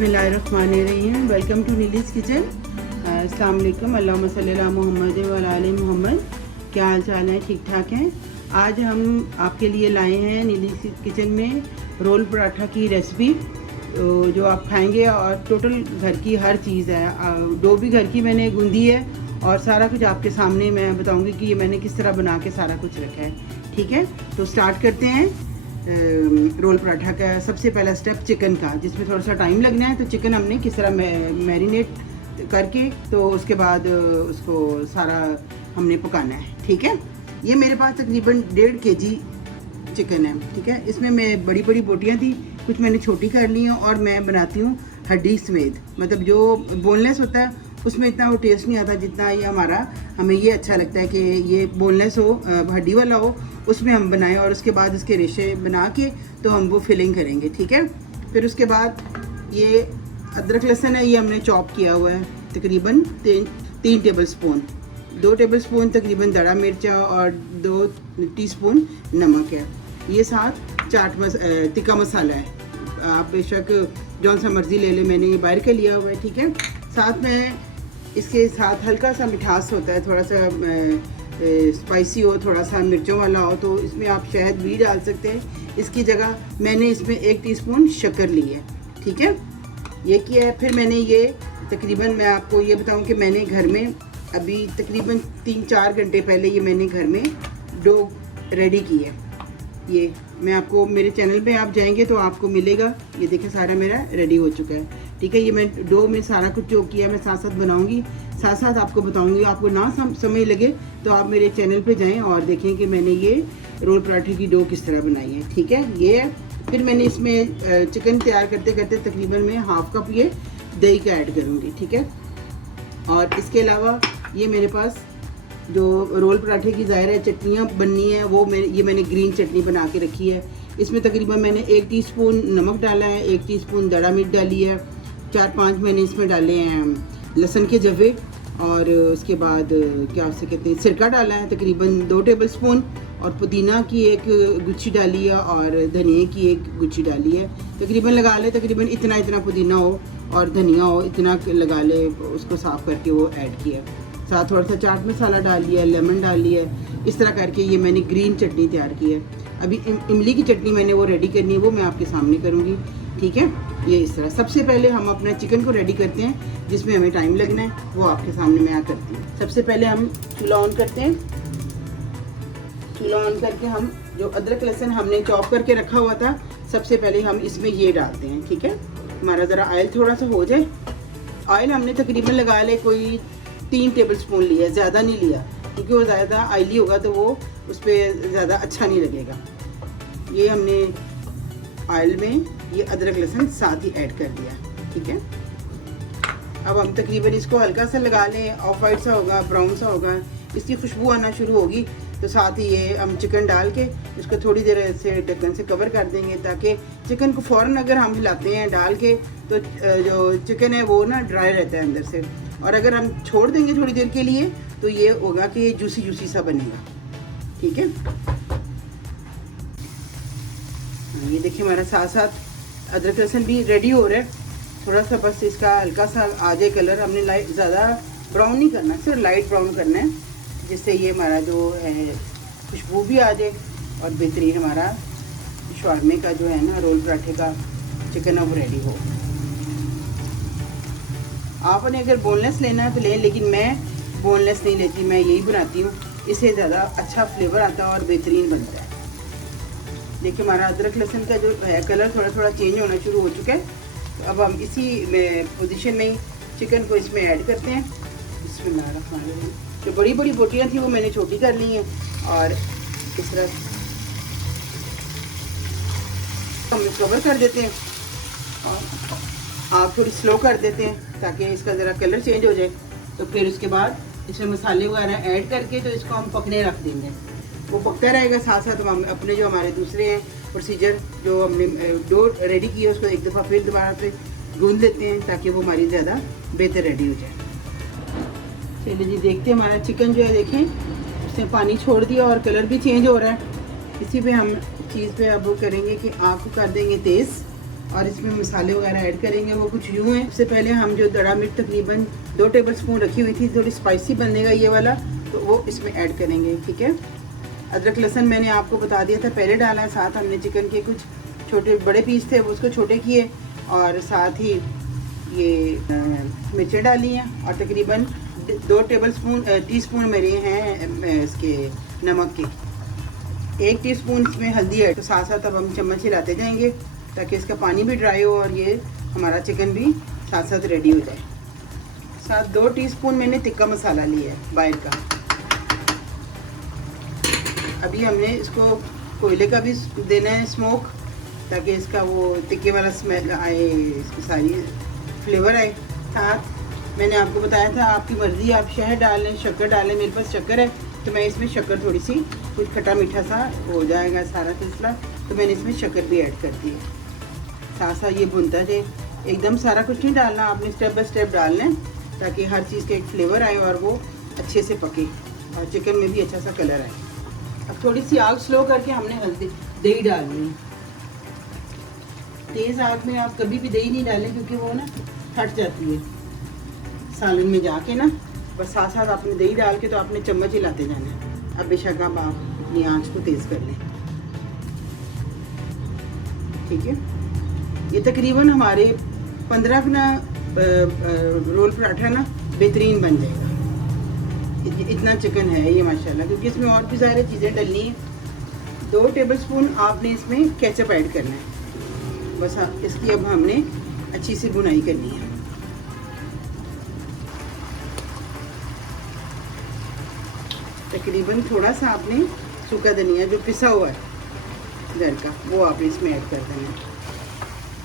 बिस्मिल्लाहिर्रहमानिर्रहीम। Welcome to Neeli's kitchen. अस्सलाम वालेकुम। अल्लाहुम्मा सल्ली अला मुहम्मद व अला आलि मुहम्मद। क्या हाल चाल है? ठीक ठाक हैं। आज हम आपके लिए लाए हैं नीलीज़ किचन में रोल पराठा की रेसिपी, जो आप खाएंगे। और टोटल घर की हर चीज़ है, डो भी घर की मैंने गूंदी है और सारा कुछ आपके सामने मैं बताऊंगी कि ये मैंने किस तरह बना के सारा कुछ रखा है। ठीक है, तो स्टार्ट करते हैं रोल पराठा का। सबसे पहला स्टेप चिकन का, जिसमें थोड़ा सा टाइम लगना है। तो चिकन हमने किस तरह मैरिनेट करके तो उसके बाद उसको सारा हमने पकाना है। ठीक है, ये मेरे पास तकरीबन 1.5 kg चिकन है। ठीक है, इसमें मैं बड़ी बड़ी बोटियाँ थी, कुछ मैंने छोटी कर ली हैं और मैं बनाती हूँ हड्डी समेत। मतलब जो बोनलेस होता है उसमें इतना वो टेस्ट नहीं आता जितना ये हमें ये अच्छा लगता है कि ये बोनलेस हो, हड्डी वाला हो, उसमें हम बनाएं और उसके बाद इसके रेशे बना के तो हम वो फिलिंग करेंगे। ठीक है, फिर उसके बाद ये अदरक लहसुन है, ये हमने चॉप किया हुआ है तकरीबन 3 टेबल स्पून, 2 टेबल स्पून तकरीबन दड़ा मिर्चा और 2 टीस्पून नमक है। ये साथ तिक्का मसाला है, आप बेशक जौन सा मर्ज़ी ले लें, मैंने ये बाहर का लिया हुआ है। ठीक है, साथ में इसके साथ हल्का सा मिठास होता है, थोड़ा सा स्पाइसी हो, थोड़ा सा मिर्चों वाला हो, तो इसमें आप शहद भी डाल सकते हैं। इसकी जगह मैंने इसमें 1 टीस्पून शक्कर ली है। ठीक है, ये किया है। फिर मैंने ये तकरीबन, मैं आपको ये बताऊं कि मैंने घर में अभी तकरीबन 3-4 घंटे पहले ये मैंने घर में डो रेडी की है। ये मैं आपको मेरे चैनल पे आप जाएंगे तो आपको मिलेगा। ये देखिए सारा मेरा रेडी हो चुका है। ठीक है, ये मैं डो में सारा कुछ जो किया मैं साथ साथ बनाऊंगी, साथ साथ आपको बताऊंगी। आपको ना समय लगे तो आप मेरे चैनल पे जाएं और देखें कि मैंने ये रोल पराठे की डो किस तरह बनाई है। ठीक है, ये है। फिर मैंने इसमें चिकन तैयार करते करते तकरीबन मैं 1/2 कप ये दही का ऐड करूँगी। ठीक है, और इसके अलावा ये मेरे पास जो रोल पराठे की ज़ाहिर है चटनियाँ बननी है, वो ये मैंने ग्रीन चटनी बना के रखी है। इसमें तकरीबन मैंने 1 टीस्पून नमक डाला है, 1 टीस्पून दड़ा मिर्च डाली है, 4-5 मैंने इसमें डाले हैं लहसुन के जवे, और उसके बाद क्या उसे कहते हैं सिरका डाला है तकरीबन 2 टेबल स्पून, और पुदीना की 1 गुच्छी डाली है और धनिए की 1 गुच्छी डाली है। तकरीबन लगा ले, तकरीबन इतना पुदीना हो और धनिया हो, इतना लगा ले, उसको साफ़ करके वो ऐड किया। साथ थोड़ा सा चाट मसाला डाल लिया, लेमन डाल लिया। इस तरह करके ये मैंने ग्रीन चटनी तैयार की है। अभी इमली की चटनी मैंने वो रेडी करनी है, वो मैं आपके सामने करूँगी। ठीक है, ये इस तरह सबसे पहले हम अपना चिकन को रेडी करते हैं, जिसमें हमें टाइम लगना है, वो आपके सामने मैं करती हूँ। सबसे पहले हम चूल्हा ऑन करते हैं। चूल्हा ऑन करके हम जो अदरक लहसुन हमने चॉप करके रखा हुआ था, सबसे पहले हम इसमें ये डालते हैं। ठीक है, हमारा ज़रा ऑयल थोड़ा सा हो जाए। ऑयल हमने तकरीबन लगा ले कोई 3 टेबल स्पून लिया, ज़्यादा नहीं लिया, क्योंकि वो ज़्यादा ऑयली होगा तो वो उस पर ज़्यादा अच्छा नहीं लगेगा। ये हमने ऑयल में ये अदरक लहसुन साथ ही ऐड कर दिया। ठीक है, अब हम तकरीबन इसको हल्का सा लगा लें, ऑफ वाइट सा होगा, ब्राउन सा होगा, इसकी खुशबू आना शुरू होगी तो साथ ही ये हम चिकन डाल के इसको थोड़ी देर से ढक्कन से कवर कर देंगे, ताकि चिकन को फ़ौरन अगर हम हिलाते हैं डाल के तो जो चिकन है वो ना ड्राई रहता है अंदर से, और अगर हम छोड़ देंगे थोड़ी देर के लिए तो ये होगा कि ये जूसी सा बनेगा। ठीक है, ये देखिए हमारा साथ साथ अदरक लहसुन भी रेडी हो रहा है। थोड़ा सा बस इसका हल्का सा आ जाए कलर, हमने लाइट ज़्यादा ब्राउन नहीं करना, सिर्फ लाइट ब्राउन करना है, जिससे ये हमारा जो है खुशबू भी आ जाए और बेहतरीन हमारा शवारमे का जो है ना रोल पराठे का चिकन है वो रेडी हो। आपने अगर बोनलेस लेना है तो लें, लेकिन मैं बोनलेस नहीं लेती, मैं यही बनाती हूँ, इससे ज़्यादा अच्छा फ्लेवर आता है और बेहतरीन बनता है। देखिए हमारा अदरक लहसुन का जो है कलर थोड़ा चेंज होना शुरू हो चुका है। तो अब हम इसी पोजीशन में ही चिकन को इसमें ऐड करते हैं। बिस्मिल्लाहिर्रहमानिर्रहीम। जो बड़ी बड़ी बोटियाँ थी वो मैंने छोटी कर ली हैं, और इस तरह हम कवर कर देते हैं और आप थोड़ी स्लो कर देते हैं ताकि इसका ज़रा कलर चेंज हो जाए। तो फिर उसके बाद इसमें मसाले वगैरह ऐड करके तो इसको हम पकने रख देंगे, वो पकता रहेगा। साथ साथ हम अपने जो हमारे दूसरे हैं प्रोसीजर, जो हमने डो रेडी की है, उसको एक दफ़ा फिर दोबारा से गूंद लेते हैं ताकि वो हमारी ज़्यादा बेहतर रेडी हो जाए। चलिए जी, देखते हैं हमारा चिकन जो है, देखें उसने पानी छोड़ दिया और कलर भी चेंज हो रहा है। इसी पे हम चीज़ पे अब करेंगे कि आग को कर देंगे तेज़, और इसमें मसाले वगैरह ऐड करेंगे, वो कुछ यूँ हैं। सबसे पहले हम जो दड़ा मिर्च तकरीबन 2 टेबलस्पून रखी हुई थी, थोड़ी स्पाइसी बनेगा ये वाला, तो वो इसमें ऐड करेंगे। ठीक है, अदरक लहसुन मैंने आपको बता दिया था पहले डाला है। साथ हमने चिकन के कुछ छोटे बड़े पीस थे वो उसको छोटे किए, और साथ ही ये मिर्चें डाली हैं, और तकरीबन 2 टीस्पून मेरे हैं इसके नमक के, 1 टीस्पून इसमें हल्दी है। तो साथ साथ अब हम चम्मच हिलाते जाएंगे ताकि इसका पानी भी ड्राई हो और ये हमारा चिकन भी साथ साथ रेडी हो जाए। साथ 2 टीस्पून मैंने तिक्का मसाला लिया है बाहर का। अभी हमने इसको कोयले का भी देना है स्मोक, ताकि इसका वो तिक्के वाला स्मेल आए, इसकी सारी फ्लेवर आए। साथ मैंने आपको बताया था आपकी मर्ज़ी, आप शहद डालें शक्कर डालें, मेरे पास शक्कर है तो मैं इसमें शक्कर थोड़ी सी, कुछ खट्टा मीठा सा हो जाएगा सारा सिलसिला, तो मैंने इसमें शक्कर भी ऐड कर दी है। साथ साथ ये भुनता जाए, एकदम सारा कुछ नहीं डालना, आपने स्टेप बाय स्टेप डालना है ताकि हर चीज़ का एक फ्लेवर आए और वो अच्छे से पके और चिकन में भी अच्छा सा कलर आए। अब थोड़ी सी आग स्लो करके हमने हल्दी दही डालनी है। तेज़ आग में आप कभी भी दही नहीं डालें क्योंकि वो ना फट जाती है सालन में जाके ना। बस साथ साथ आपने दही डाल के तो आपने चम्मच हिलाते जाना है। अब बेशक आप अपनी आंच को तेज़ कर लें। ठीक है, ये तकरीबन हमारे 15 ना रोल पराठा ना बेहतरीन बन जाएगा। इतना चिकन है ये माशाल्लाह, क्योंकि इसमें और भी सारी चीज़ें डलनी है। 2 टेबलस्पून आपने इसमें केचप ऐड करना है। बस इसकी अब हमने अच्छी सी बुनाई करनी है। तकरीबन थोड़ा सा आपने सूखा धनिया जो पिसा हुआ है घर का वो आपने इसमें ऐड कर देना है।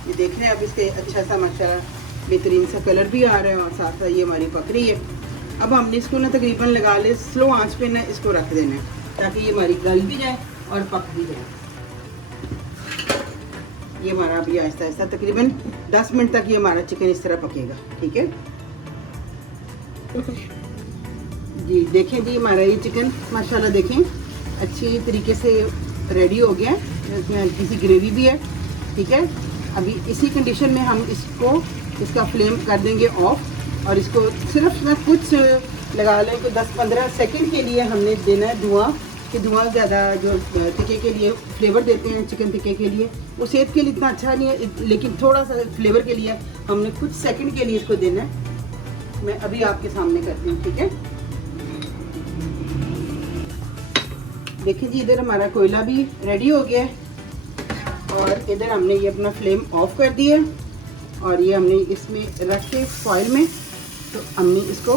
ये देख रहे हैं आप, इसके अच्छा सा माशाल्लाह बेहतरीन सा कलर भी आ रहा है और साथ साथ ये हमारी पक रही है। अब हमने इसको ना तकरीबन लगा ले स्लो आंच पे ना इसको रख देना है ताकि ये हमारी गल भी जाए और पक भी जाए। ये हमारा अभी आहिस्ता आहिस्ता तकरीबन 10 मिनट तक ये हमारा चिकन इस तरह पकेगा। ठीक है जी, देखें जी हमारा ये चिकन माशाल्लाह देखें अच्छी तरीके से रेडी हो गया है, इसमें हल्की सी ग्रेवी भी है। ठीक है, अभी इसी कंडीशन में हम इसका फ्लेम कर देंगे ऑफ और इसको सिर्फ ना कुछ लगा लें कि 10-15 सेकंड के लिए हमने देना है धुआं, कि धुआं ज़्यादा जो टिक्के के लिए फ्लेवर देते हैं चिकन टिक्के के लिए, वो सेहत के लिए इतना अच्छा नहीं है, लेकिन थोड़ा सा फ्लेवर के लिए हमने कुछ सेकंड के लिए इसको देना है। मैं अभी आपके सामने करती हूँ। ठीक है, देखिए जी इधर हमारा कोयला भी रेडी हो गया है और इधर हमने ये अपना फ्लेम ऑफ कर दिया और ये हमने इसमें रख के फॉइल में, तो हमने इसको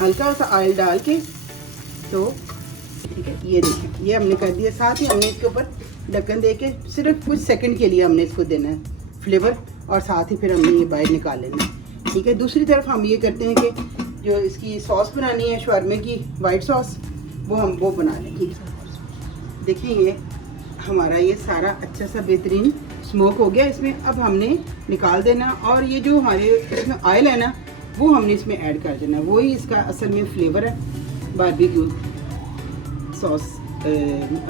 हल्का सा ऑयल डाल के, तो ठीक है ये देखिए ये हमने कर दिया। साथ ही हमने इसके ऊपर ढक्कन दे के सिर्फ कुछ सेकंड के लिए हमने इसको देना है फ्लेवर, और साथ ही फिर हमने ये बाहर निकाल लेना है। ठीक है, दूसरी तरफ हम ये करते हैं कि जो इसकी सॉस बनानी है शवारमे की वाइट सॉस, वो बना लें। ठीक है, देखिए ये हमारा ये सारा अच्छा सा बेहतरीन स्मोक हो गया इसमें। अब हमने निकाल देना और ये जो हमारे इसमें ऑयल है ना वो हमने इसमें ऐड कर देना, वही इसका असल में फ्लेवर है, बारबेक्यू सॉस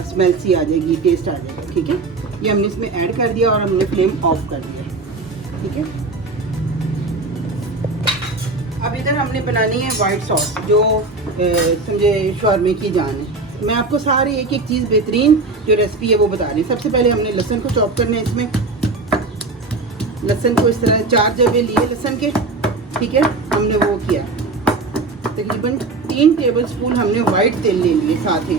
स्मेल सी आ जाएगी, टेस्ट आ जाएगा। ठीक है, ये हमने इसमें ऐड कर दिया और हमने फ्लेम ऑफ कर दिया। ठीक है, अब इधर हमने बनानी है वाइट सॉस जो समझे शवारमे की जान है। मैं आपको सारी एक एक चीज़ बेहतरीन जो रेसिपी है वो बता रही हूँ। सबसे पहले हमने लहसुन को चॉप करना है। इसमें लहसुन को इस तरह 4 जबे लिए लहसुन के। ठीक है, हमने वो किया तकरीबन 3 टेबलस्पून हमने वाइट तेल ले लिए साथ ही।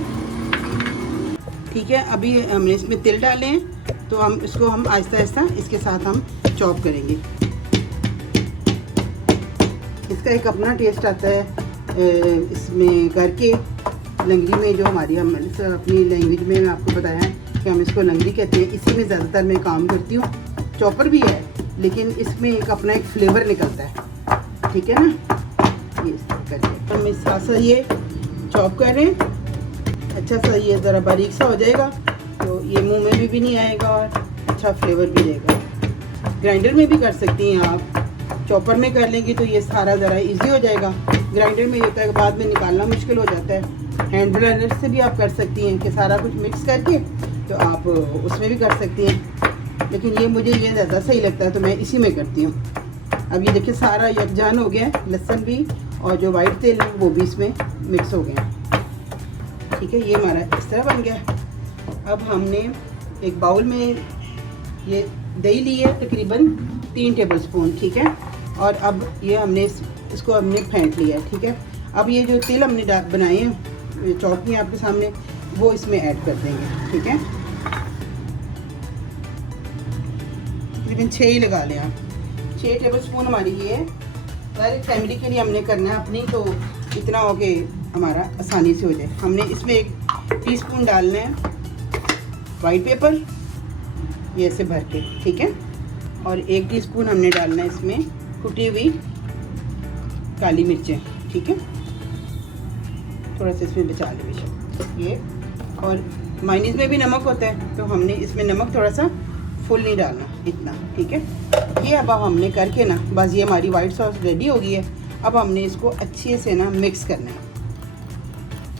ठीक है, अभी हमने इसमें तिल डाले हैं तो हम इसको आहिस्ता आहिस्ता इसके साथ हम चॉप करेंगे। इसका एक अपना टेस्ट आता है इसमें घर के लंगरी में, जो हमारी हम अपनी लैंग्वेज में मैं आपको बताया है कि हम इसको लंगरी कहते हैं, इसी में ज़्यादातर मैं काम करती हूँ। चॉपर भी है लेकिन इसमें एक अपना एक फ्लेवर निकलता है। ठीक है ना, ये इस तरह करके हम इस साथ ये चॉप कर रहे हैं। अच्छा सा ये ज़रा बारीक सा हो जाएगा तो ये मुंह में भी नहीं आएगा और अच्छा फ्लेवर भी देगा। ग्राइंडर में भी कर सकती हैं आप, चॉपर में कर लेंगे तो ये सारा ज़रा इजी हो जाएगा। ग्राइंडर में होता है बाद में निकालना मुश्किल हो जाता है। हैंड ब्लेंडर से भी आप कर सकती हैं कि सारा कुछ मिक्स करके, तो आप उसमें भी कर सकती हैं। लेकिन ये मुझे ये ज़्यादा सही लगता है तो मैं इसी में करती हूँ। अब ये देखिए सारा यकजान हो गया है, लहसुन भी और जो वाइट तेल है वो भी इसमें मिक्स हो गया। ठीक है, ये हमारा इस तरह बन गया। अब हमने एक बाउल में ये दही ली है तकरीबन 3 टेबलस्पून। ठीक है, और अब ये हमने इसको हमने फेंट लिया है। ठीक है, अब ये जो तिल हमने बनाए हैं चॉप किए आपके सामने, वो इसमें ऐड कर देंगे। ठीक है, तकरीबन 6 ही लगा लें आप। 6 टेबलस्पून हमारी ये डायरेक्ट फैमिली के लिए हमने करना है अपनी, तो इतना हो के हमारा आसानी से हो जाए। हमने इसमें 1 टीस्पून डालना है वाइट पेपर, ये ऐसे भर के। ठीक है, और 1 टीस्पून हमने डालना है इसमें कुटी हुई काली मिर्चें। ठीक है, थोड़ा सा इसमें बचा ले बेशक ये। और मायनीज में भी नमक होता है, तो हमने इसमें नमक थोड़ा सा फुल नहीं डालना, इतना। ठीक है, ये अब हमने करके ना बस ये हमारी वाइट सॉस रेडी हो गई है। अब हमने इसको अच्छे से ना मिक्स करना है,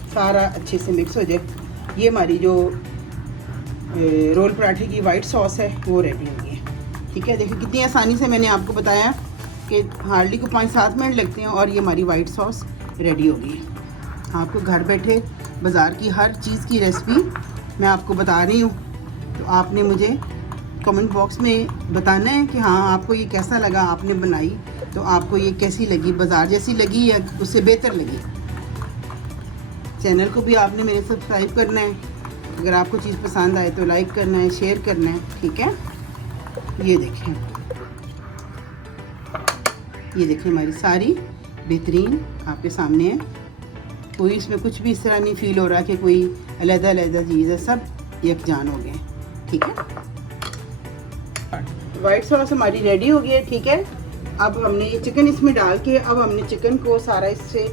सारा अच्छे से मिक्स हो जाए। ये हमारी जो रोल पराठे की वाइट सॉस है वो रेडी हो गई है। ठीक है, देखिए कितनी आसानी से मैंने आपको बताया कि हार्डली को 5-7 मिनट लगते हैं और ये हमारी वाइट सॉस रेडी हो गई है। आपको घर बैठे बाज़ार की हर चीज़ की रेसिपी मैं आपको बता रही हूँ, तो आपने मुझे कमेंट बॉक्स में बताना है कि हाँ आपको ये कैसा लगा, आपने बनाई तो आपको ये कैसी लगी, बाज़ार जैसी लगी या उससे बेहतर लगी। चैनल को भी आपने मेरे सब्सक्राइब करना है, अगर आपको चीज़ पसंद आए तो लाइक करना है, शेयर करना है। ठीक है, ये देखें हमारी सारी बेहतरीन आपके सामने है। कोई इसमें कुछ भी इस तरह नहीं फील हो रहा कि कोई अलग-अलग चीज़ है, सब यकजान हो गए। ठीक है, वाइट सॉस हमारी रेडी हो गई है। ठीक है, अब हमने ये चिकन इसमें डाल के, अब हमने चिकन को सारा इससे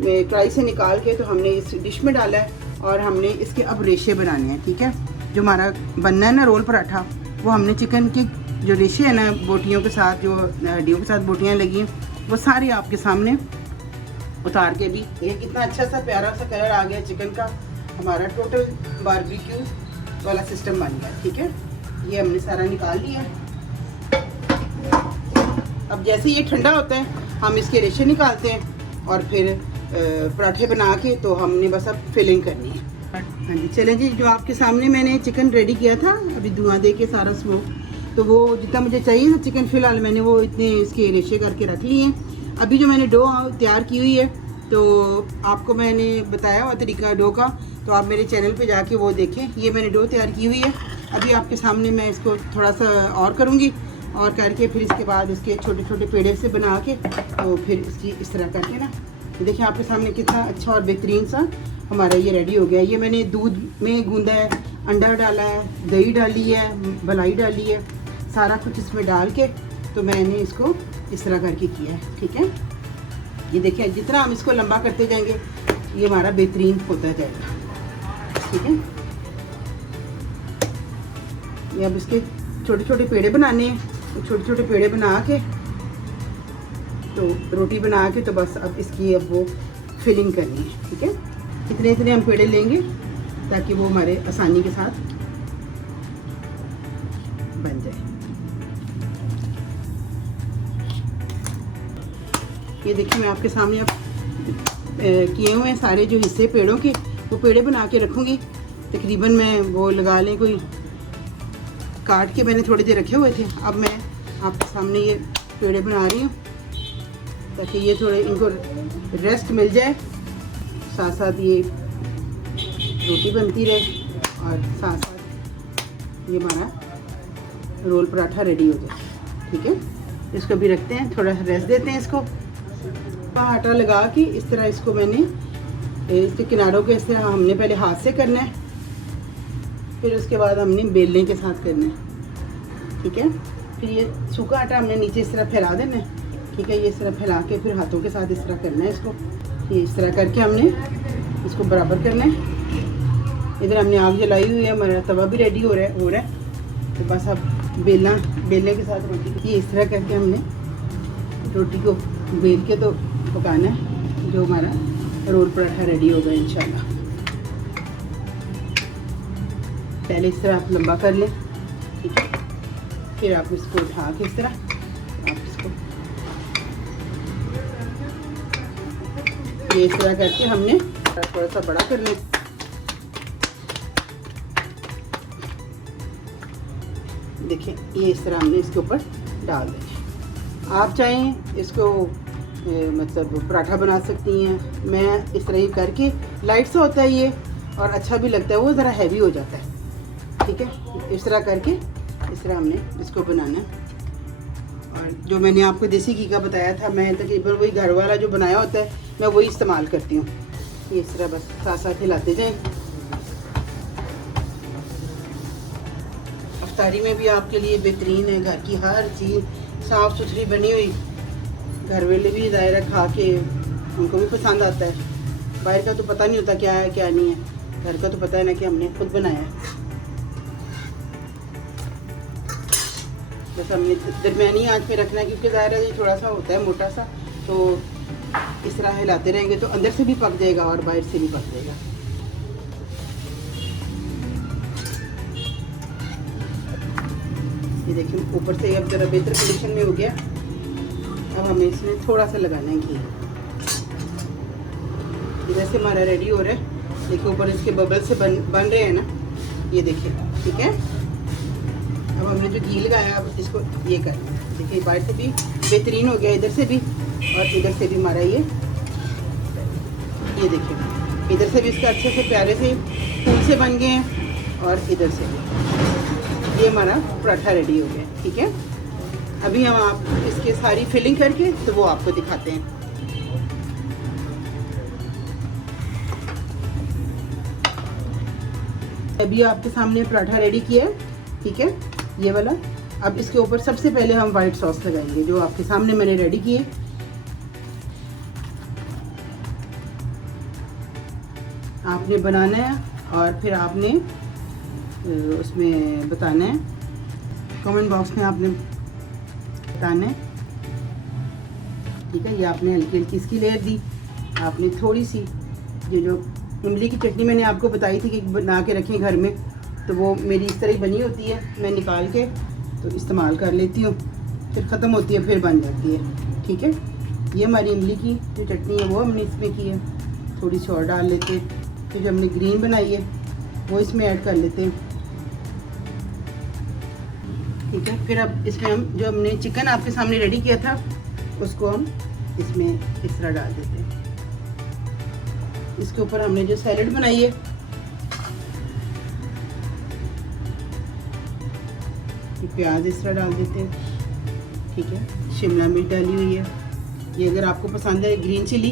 कढ़ाई से निकाल के तो हमने इस डिश में डाला है और हमने इसके अब रेशे बनाने हैं। ठीक है, जो हमारा बनना है ना रोल पराठा, वो हमने चिकन की जो रेशे है ना बोटियों के साथ, जो हड्डियों के साथ बोटियाँ लगी हैं, वो सारी आपके सामने उतार के भी। ये कितना अच्छा सा प्यारा सा कलर आ गया चिकन का, हमारा टोटल बारबेक्यू वाला सिस्टम बन गया। ठीक है, ये हमने सारा निकाल लिया। अब जैसे ये ठंडा होता है हम इसके रेशे निकालते हैं और फिर पराठे बना के तो हमने बस अब फिलिंग करनी है। हाँ जी, चलें जी, जो आपके सामने मैंने चिकन रेडी किया था अभी धुआं दे के सारा स्मोक, तो वो जितना मुझे चाहिए था चिकन, फ़िलहाल मैंने वो इतने इसके रेशे करके रख लिए हैं। अभी जो मैंने डो तैयार की हुई है, तो आपको मैंने बताया हुआ तरीका डो का, तो आप मेरे चैनल पे जाके वो देखें। ये मैंने डो तैयार की हुई है, अभी आपके सामने मैं इसको थोड़ा सा और करूँगी और करके फिर इसके बाद इसके छोटे छोटे पेड़े से बना के तो फिर इसकी इस तरह करके ना देखिए आपके सामने कितना अच्छा और बेहतरीन सा हमारा ये रेडी हो गया। ये मैंने दूध में गूंदा है, अंडा डाला है, दही डाली है, मलाई डाली है, सारा कुछ इसमें डाल के तो मैंने इसको इस तरह करके किया है। ठीक है, ये देखिए जितना हम इसको लंबा करते जाएंगे ये हमारा बेहतरीन होता जाएगा। ठीक है, ये अब इसके छोटे छोटे पेड़े बनाने हैं, तो छोटे छोटे पेड़े बना के तो रोटी बना के तो बस अब इसकी अब वो फिलिंग करनी है। ठीक है, इतने इतने हम पेड़े लेंगे ताकि वो हमारे आसानी के साथ बन जाए। ये देखिए मैं आपके सामने अब किए हुए हैं सारे जो हिस्से पेड़ों के, वो पेड़े बना के रखूँगी। तकरीबन मैं वो लगा लें, कोई काट के मैंने थोड़ी देर रखे हुए थे, अब मैं आपके सामने ये पेड़े बना रही हूँ ताकि ये थोड़े इनको रेस्ट मिल जाए, साथ साथ ये रोटी बनती रहे और साथ साथ ये हमारा रोल पराठा रेडी हो जाए। ठीक है, इसको भी रखते हैं, थोड़ा रेस्ट देते हैं इसको। आटा लगा के इस तरह इसको मैंने इसके किनारों के इस तरह हमने पहले हाथ से करना है, फिर उसके बाद हमने बेलने के साथ करना है। ठीक है, फिर ये सूखा आटा हमने नीचे इस तरह फैला देना है। ठीक है, ये इस तरह फैला के फिर हाथों के साथ इस तरह करना है इसको। ये इस तरह करके हमने इसको बराबर करना है। इधर हमने आग जलाई हुई है, हमारा तवा भी रेडी हो रहा है। तो बस अब बेलने के साथ रोटी ये इस तरह करके हमने रोटी को बेल के तो पकाना है, जो हमारा रोल पराठा रेडी होगा इंशाल्लाह। पहले इस तरह आप लंबा कर लें। ठीक है, फिर आप इसको उठा के इस तरह आप इसको ये इस तरह करके हमने थोड़ा सा बड़ा कर लें। देखिए ये इस तरह हमने इसके ऊपर डाल दें। आप चाहें इसको मतलब पराठा बना सकती हैं। मैं इस तरह ही करके, लाइट सा होता है ये और अच्छा भी लगता है, वो ज़रा हैवी हो जाता है। ठीक है, इस तरह करके इस तरह हमने इसको बनाना है। और जो मैंने आपको देसी घी का बताया था, मैं तकरीबन वही घर वाला जो बनाया होता है मैं वही इस्तेमाल करती हूँ। ये इस तरह बस साथ साथ हिलाते जाएं। अफ्तारी में भी आपके लिए बेहतरीन है, घर की हर चीज़ साफ़ सुथरी बनी हुई। घर वाले भी दायरा खा के उनको भी पसंद आता है। बाहर का तो पता नहीं होता क्या है क्या नहीं है, घर का तो पता है ना कि हमने खुद बनाया है। बस हमने दरमियानी आंच पे रखना है क्योंकि दायरा ये थोड़ा सा होता है मोटा सा, तो इस तरह हिलाते रहेंगे तो अंदर से भी पक जाएगा और बाहर से भी पक जाएगा। ये देखिए ऊपर से अब ज़रा बेहतर कंडीशन में हो गया। अब हमें इसमें थोड़ा सा लगाना है घी। इधर से हमारा रेडी हो रहा है। देखिए ऊपर इसके बबल से बन रहे हैं ना, ये देखिए। ठीक है, अब हमने जो घी लगाया अब इसको ये कर, देखिए बाहर से भी बेहतरीन हो गया, इधर से भी और इधर से भी हमारा ये देखिए इधर से भी इसका अच्छे से प्यारे से फूल से बन गए हैं और इधर से भी ये हमारा पराठा रेडी हो गया। ठीक है, अभी हम आप इसके सारी फिलिंग करके तो वो आपको दिखाते हैं। अभी आपके सामने पराठा रेडी किया है। ठीक है, ये वाला। अब इसके ऊपर सबसे पहले हम वाइट सॉस लगाएंगे जो आपके सामने मैंने रेडी किए। आपने बनाना है और फिर आपने उसमें बताना है, कमेंट बॉक्स में आपने बताना है। ठीक है, ये आपने हल्की हल्की इसकी लेयर दी। आपने थोड़ी सी ये जो इमली की चटनी मैंने आपको बताई थी कि बना के रखें घर में, तो वो मेरी इस तरह ही बनी होती है। मैं निकाल के तो इस्तेमाल कर लेती हूँ, फिर ख़त्म होती है फिर बन जाती है। ठीक है, ये हमारी इमली की जो चटनी है वो हमने इसमें की है। थोड़ी सी और डाल लेते हैं। फिर जो हमने ग्रीन बनाई है वो इसमें ऐड कर लेते हैं। ठीक है, फिर अब इसमें हम जो हमने चिकन आपके सामने रेडी किया था उसको हम इसमें इस तरह डाल देते हैं। इसके ऊपर हमने जो सैलेड बनाई है प्याज इस तरह डाल देते हैं। ठीक है, शिमला मिर्च डाली हुई है। ये अगर आपको पसंद है ग्रीन चिली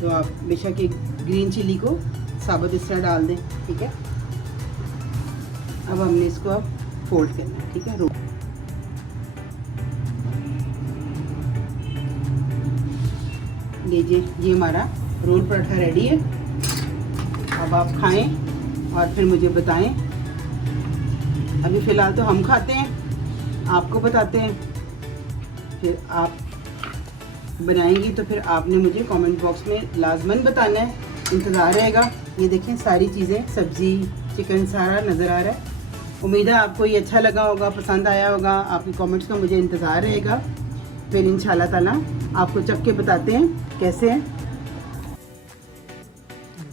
तो आप बेशक एक ग्रीन चिली को साबुत इस तरह डाल दें। ठीक है, अब हमने इसको अब फोल्ड करना है। ठीक है, लीजिए ये हमारा रोल पराठा रेडी है। अब आप खाएं और फिर मुझे बताएं। अभी फ़िलहाल तो हम खाते हैं, आपको बताते हैं, फिर आप बनाएंगी तो फिर आपने मुझे कमेंट बॉक्स में लाजमन बताना है। इंतज़ार रहेगा। ये देखें सारी चीज़ें, सब्ज़ी चिकन सारा नज़र आ रहा है। उम्मीद है आपको ये अच्छा लगा होगा, पसंद आया होगा। आपके कमेंट्स का मुझे इंतज़ार रहेगा। फिर इंशाल्लाह ताला आपको चख के बताते हैं कैसे हैं।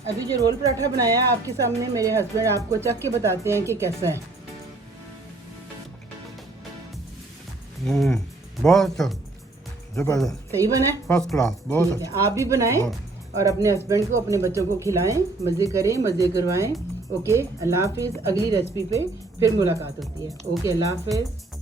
अभी जो रोल पराठा बनाया आपके सामने मेरे हस्बैंड आपको चख के बताते हैं कि कैसा है। बहुत अच्छा, जबरदस्त, सही बना है, फर्स्ट क्लास, बहुत अच्छा। आप भी बनाएं और अपने हस्बैंड को अपने बच्चों को खिलाएं, मज़े करें, मज़े करवाएं। ओके, अल्लाह हाफिज़। अगली रेसिपी पे फिर मुलाकात होती है। ओके, अल्लाह हाफिज़।